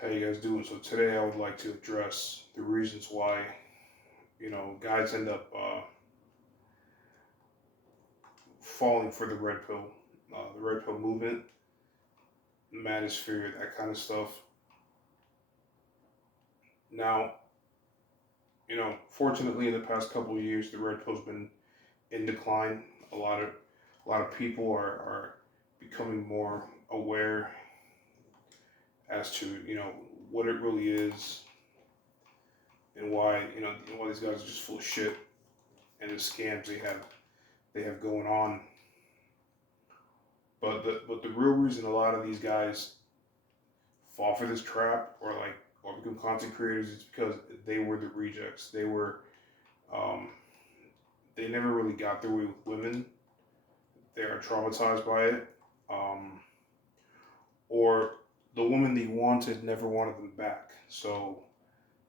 How you guys doing? So today I would like to address the reasons why guys end up falling for the red pill movement, manosphere, that kind of stuff. Now, fortunately, in the past couple of years, the red pill's been in decline. A lot of people are becoming more aware as to what it really is and why these guys are just full of shit and the scams they have going on. But the real reason a lot of these guys fall for this trap or become content creators is because they were the rejects. Um, they never really got their way with women. They are traumatized by it, or the woman they wanted never wanted them back. So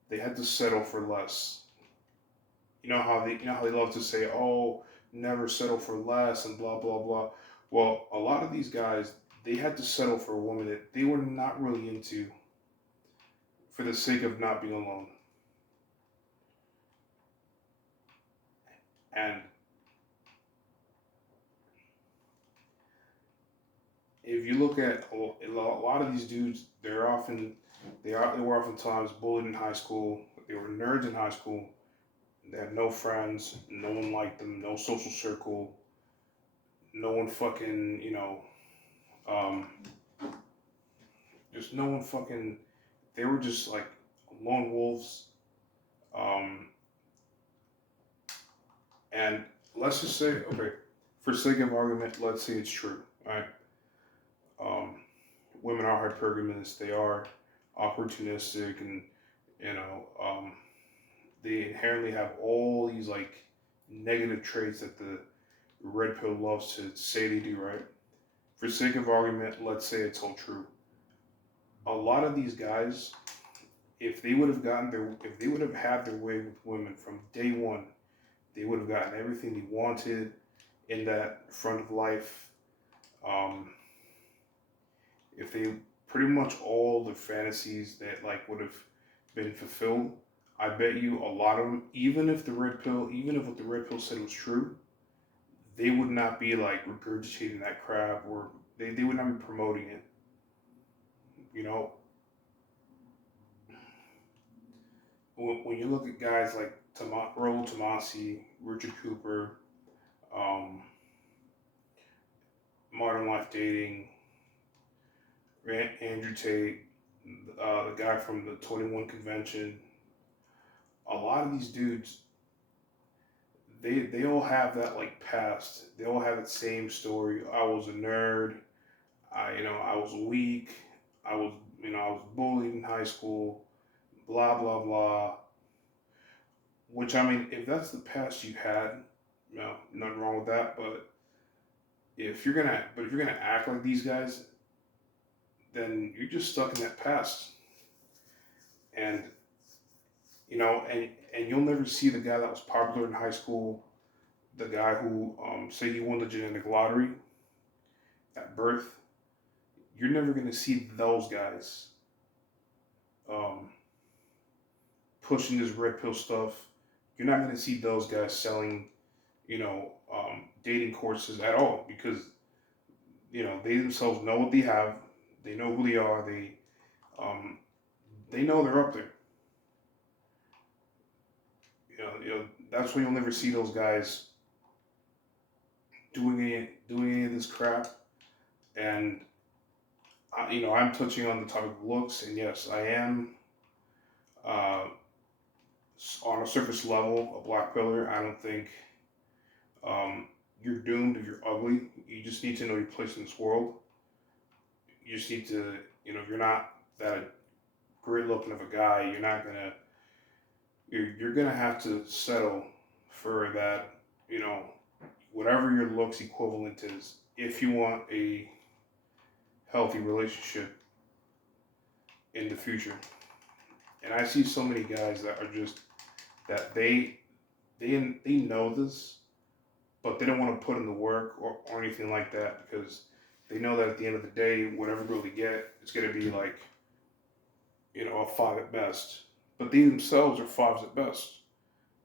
they had to settle for less. You know how they love to say, "Oh, never settle for less," and blah blah blah. Well, a lot of these guys they had to settle for a woman that they were not really into for the sake of not being alone. And if you look at a lot of these dudes, they were oftentimes bullied in high school. They were nerds in high school. They had no friends. No one liked them. No social circle. No one fucking um, just no one fucking. They were just like lone wolves. Um, and let's just say, okay, for sake of argument, let's say it's true. All right. Um, Women are hypergamous. They are opportunistic, and you know, um, they inherently have all these like negative traits that the red pill loves to say they do. Right. For sake of argument, let's say it's all true. A lot of these guys, if they would have had their way with women from day one, they would have gotten everything they wanted in that front of life. Um, if they pretty much all the fantasies that like would have been fulfilled, I bet you a lot of them, even if what the red pill said was true, they would not be like regurgitating that crap or they would not be promoting it. You know, when you look at guys like Rollo Tomasi, Richard Cooper, um, Modern Life Dating, Andrew Tate, the guy from the 21 convention, a lot of these dudes, they all have that like past. They all have that same story. I was a nerd. I was weak. I was bullied in high school. Blah blah blah. Which I mean, if that's the past you had, nothing wrong with that. But if you're gonna act like these guys, then you're just stuck in that past. And and you'll never see the guy that was popular in high school, the guy who say he won the genetic lottery at birth. You're never gonna see those guys um, pushing this red pill stuff. You're not gonna see those guys selling, dating courses at all because they themselves know what they have. They know who they are. Um, they know they're up there. That's when you'll never see those guys doing any of this crap. And I'm touching on the topic of looks, and yes, I am uh, on a surface level a black pillar. I don't think um, you're doomed if you're ugly. You just need to know your place in this world. You just need to, if you're not that great looking of a guy, you're gonna have to settle for that, you know, whatever your looks equivalent is, if you want a healthy relationship in the future. And I see so many guys that are just that they know this, but they don't want to put in the work or anything like that because they know that at the end of the day, whatever girl they get, it's gonna be like a 5 at best. But they themselves are 5s at best.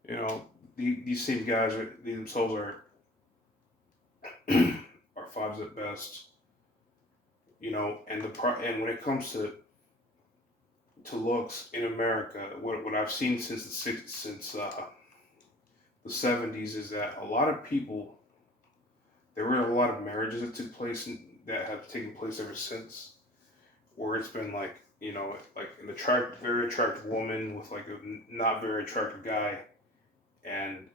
You know, these same guys they themselves are 5s at best. And when it comes to looks in America, what I've seen since the 70s is that a lot of people, there were a lot of marriages that took place that have taken place ever since, where it's been like, like an attractive, very attractive woman with like a not very attractive guy, and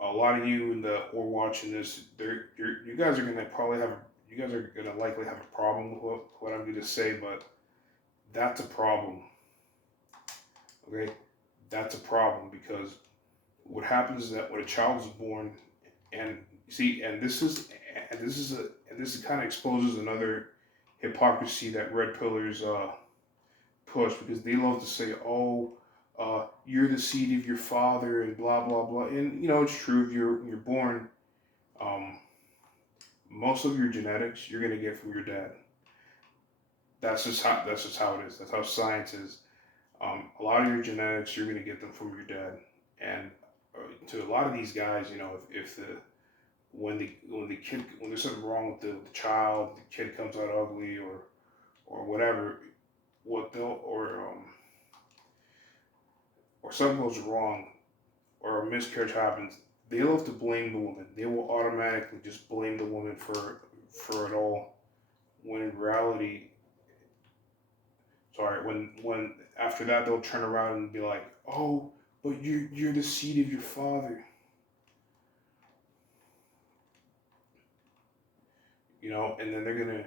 a lot of you in the or watching this, you guys are gonna probably have, you guys are gonna likely have a problem with what I'm gonna say, but that's a problem. Okay, that's a problem because what happens is that when a child is born, and see, and this kind of exposes another hypocrisy that red pillars push, because they love to say, "Oh, you're the seed of your father," and blah blah blah. And it's true. If you're born, um, most of your genetics you're gonna get from your dad. That's just how it is. That's how science is. A lot of your genetics you're gonna get them from your dad, and to a lot of these guys, if the when there's something wrong with the child, the kid comes out ugly or whatever, what they'll or something goes wrong or a miscarriage happens, they love to blame the woman. They will automatically just blame the woman for it all. When in reality, sorry, when after that they'll turn around and be like, "Oh, but you're the seed of your father," and then they're gonna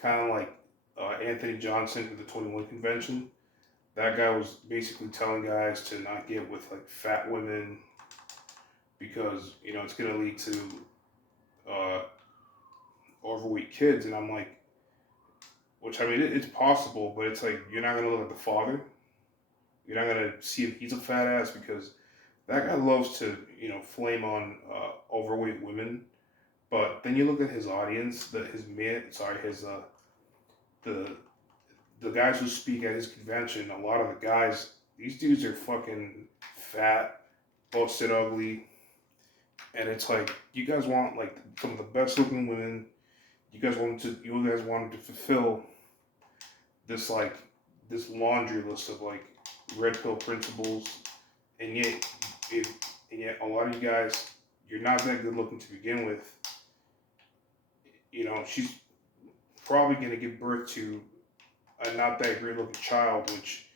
kind of like Anthony Johnson at the 21 convention. That guy was basically telling guys to not get with like fat women because it's gonna lead to uh, overweight kids, and I'm like, which I mean it's possible, but it's like you're not gonna look at the father. You're not gonna see if he's a fat ass because that guy loves to flame on overweight women. But then you look at his audience, his man, sorry, his the the guys who speak at his convention. A lot of the guys, these dudes are fucking fat, busted, ugly, and it's like you guys want like some of the best looking women. You guys wanted to fulfill this like this laundry list of like red pill principles, and yet if and yet a lot of you guys, you're not that good looking to begin with. She's probably gonna give birth to a not that great looking child, which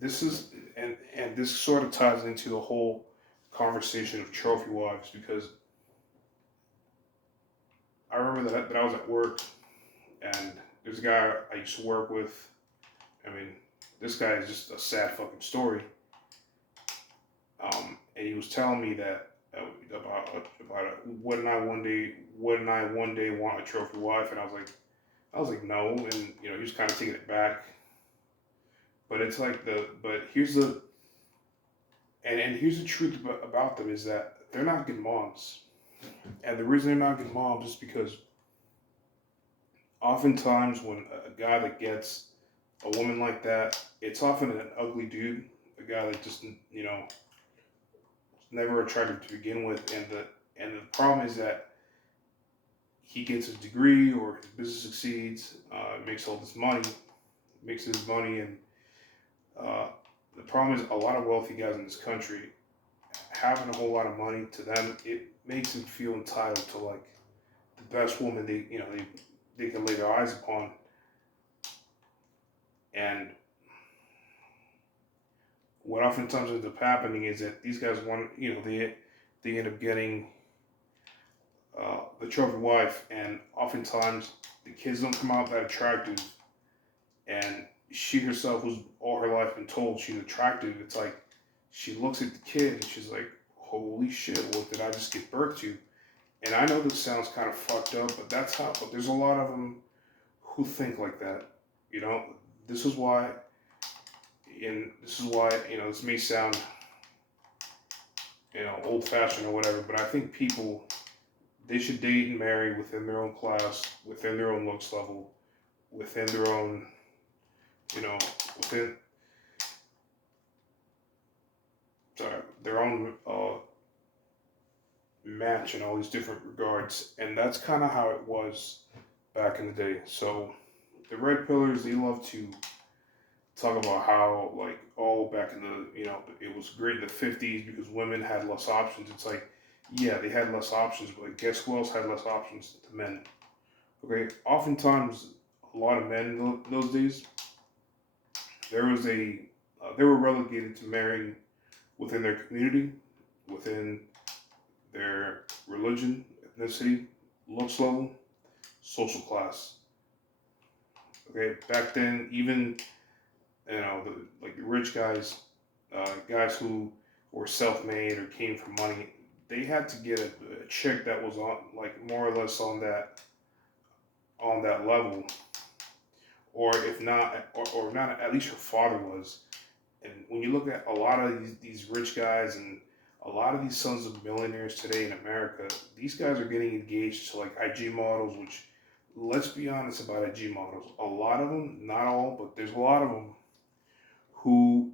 this is and this sort of ties into the whole conversation of trophy wives, because I remember that I was at work and there's a guy I used to work with. I mean, this guy is just a sad fucking story. And he was telling me that wouldn't I one day want a trophy wife, and I was like no, and he was kind of taking it back. But it's like but here's the truth about them is that they're not good moms, and the reason they're not good moms is because oftentimes when a guy that gets a woman like that, it's often an ugly dude, a guy that just never attractive to begin with, and the problem is that he gets his degree or his business succeeds, makes all this money, makes his money, and uh, the problem is a lot of wealthy guys in this country having a whole lot of money, to them it makes them feel entitled to like the best woman they can lay their eyes upon, and what oftentimes ends up happening is that these guys want they end up getting the trophy wife, and oftentimes the kids don't come out that attractive, and she herself, who's all her life been told she's attractive, it's like she looks at the kid and she's like, "Holy shit, what did I just give birth to?" And I know this sounds kind of fucked up, but that's how. But there's a lot of them who think like that. You know, this is why, and this is why this may sound old fashioned or whatever, but I think people, they should date and marry within their own class, within their own looks level, within their own. you know, within their own match in all these different regards, and that's kind of how it was back in the day. So the red pillars, they love to talk about how like back in the it was great in the 50s because women had less options. It's like yeah, they had less options, but guess who else had less options? The men. Okay, oftentimes a lot of men in those days there was a they were relegated to marrying within their community, within their religion, ethnicity, looks level, social class. Okay, back then, even like the rich guys, guys who were self-made or came from money, they had to get a chick that was on like more or less on that level, or if not, or not, at least her father was. And when you look at a lot of these rich guys and a lot of these sons of millionaires today in America, these guys are getting engaged to like IG models, which let's be honest about IG models. A lot of them, not all, but there's a lot of them who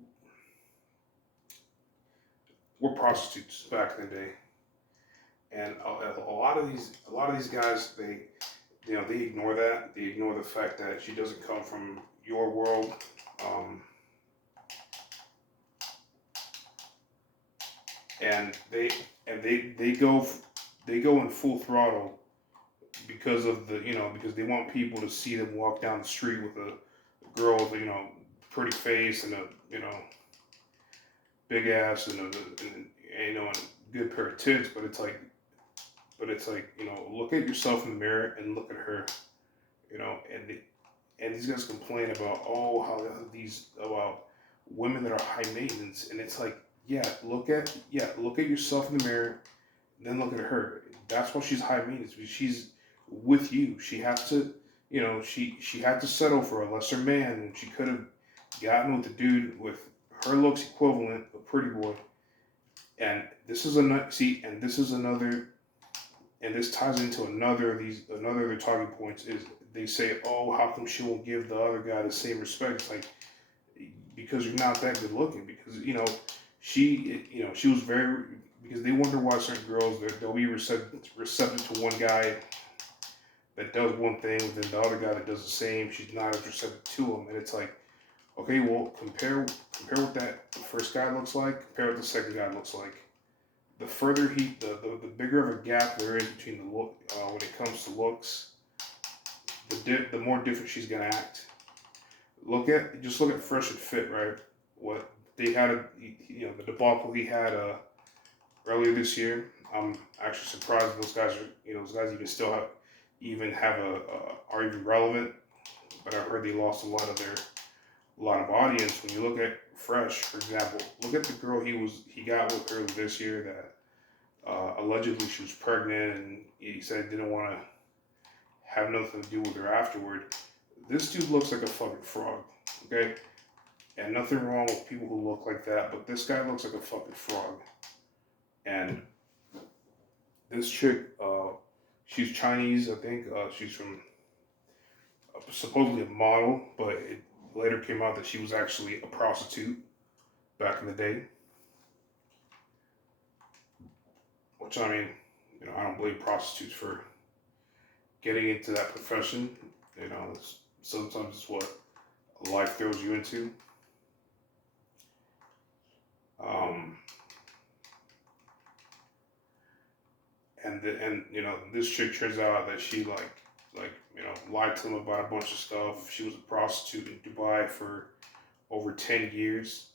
were prostitutes back in the day, and a lot of these guys they ignore that. They ignore the fact that she doesn't come from your world. Um, and they go in full throttle because of because they want people to see them walk down the street with a girl with pretty face and a big ass and a good pair of tits, but it's like look at yourself in the mirror and look at her, and these guys complain about how these about women that are high maintenance, and it's like look at yourself in the mirror, then look at her. That's why she's high maintenance because she's with you. She has to, she had to settle for a lesser man, and she could have gotten with the dude with her looks equivalent, a pretty boy. And this is another, and this ties into another of their talking points is they say, oh, how come she won't give the other guy the same respect? It's like because you're not that good looking. Because she was very because they wonder why certain girls they'll be receptive to one guy that does one thing, then the other guy that does the same. She's not as receptive to him, and it's like okay, well compare what that first guy looks like, compare what the second guy looks like. The further the bigger of a gap there is between the look when it comes to looks, the more different she's gonna act. Look at Fresh and Fit, right? What they had, the debacle he had earlier this year. I'm actually surprised those guys those guys even have are even relevant. But I've heard they lost a lot of audience. When you look at Fresh, for example, look at the girl he got with earlier this year that allegedly she was pregnant, and he said didn't want to have nothing to do with her afterward. This dude looks like a fucking frog, okay? And nothing wrong with people who look like that, but this guy looks like a fucking frog. And this chick, she's Chinese, I think. She's from supposedly a model, but it later came out that she was actually a prostitute back in the day. Which I mean, I don't blame prostitutes for getting into that profession. Sometimes it's what life throws you into. Um, and this chick turns out that she lied to him about a bunch of stuff. She was a prostitute in Dubai for over 10 years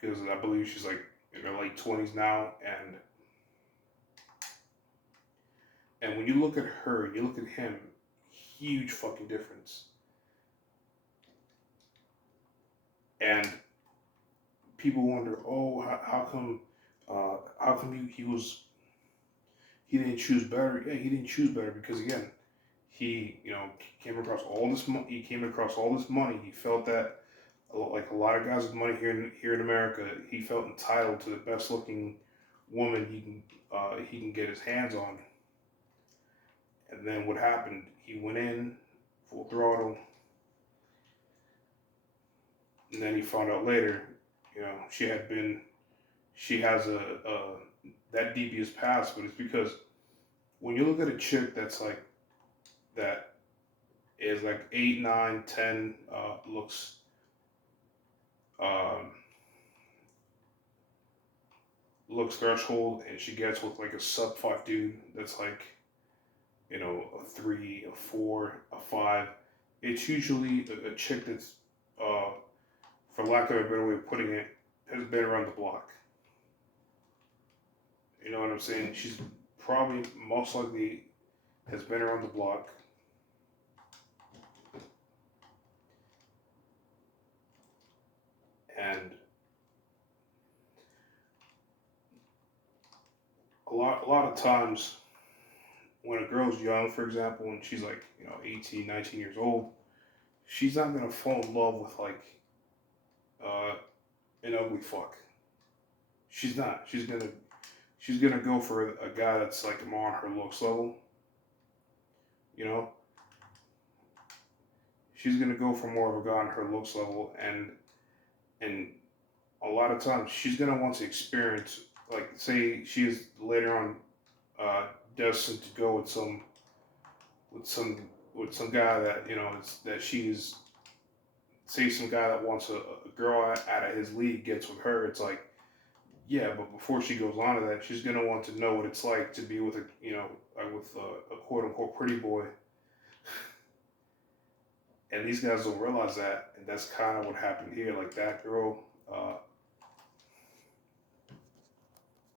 because I believe she's like in her late 20s now. And when you look at her, you look at him, huge fucking difference. And people wonder, oh, how come he didn't choose better? Yeah, he didn't choose better because again, he came across all this money. He came across all this money. He felt that like a lot of guys with money here in America, he felt entitled to the best looking woman he can get his hands on. And then what happened? He went in full throttle, And then he found out later, she has that devious past, but it's because when you look at a chick that's like that is like 8, 9, 10, um, looks threshold, and she gets with like a sub 5 dude that's like a 3, a 4, a 5. It's usually a chick that's, uh, for lack of a better way of putting it, has been around the block. You know what I'm saying? She's probably most likely has been around the block, and a lot of times when a girl's young, for example, and she's like 18, 19 years old, she's not gonna fall in love with like uh, an ugly fuck. She's not. She's gonna go for a guy that's like more on her looks level. You know, she's gonna go for more of a guy on her looks level, and a lot of times she's gonna want to experience, like, say she is later on uh, destined to go with some with some guy that that she's, say some guy that wants a girl out of his league gets with her. It's like, yeah, but before she goes on to that, she's gonna want to know what it's like to be with a quote unquote pretty boy, and these guys don't realize that, and that's kind of what happened here. Like that girl,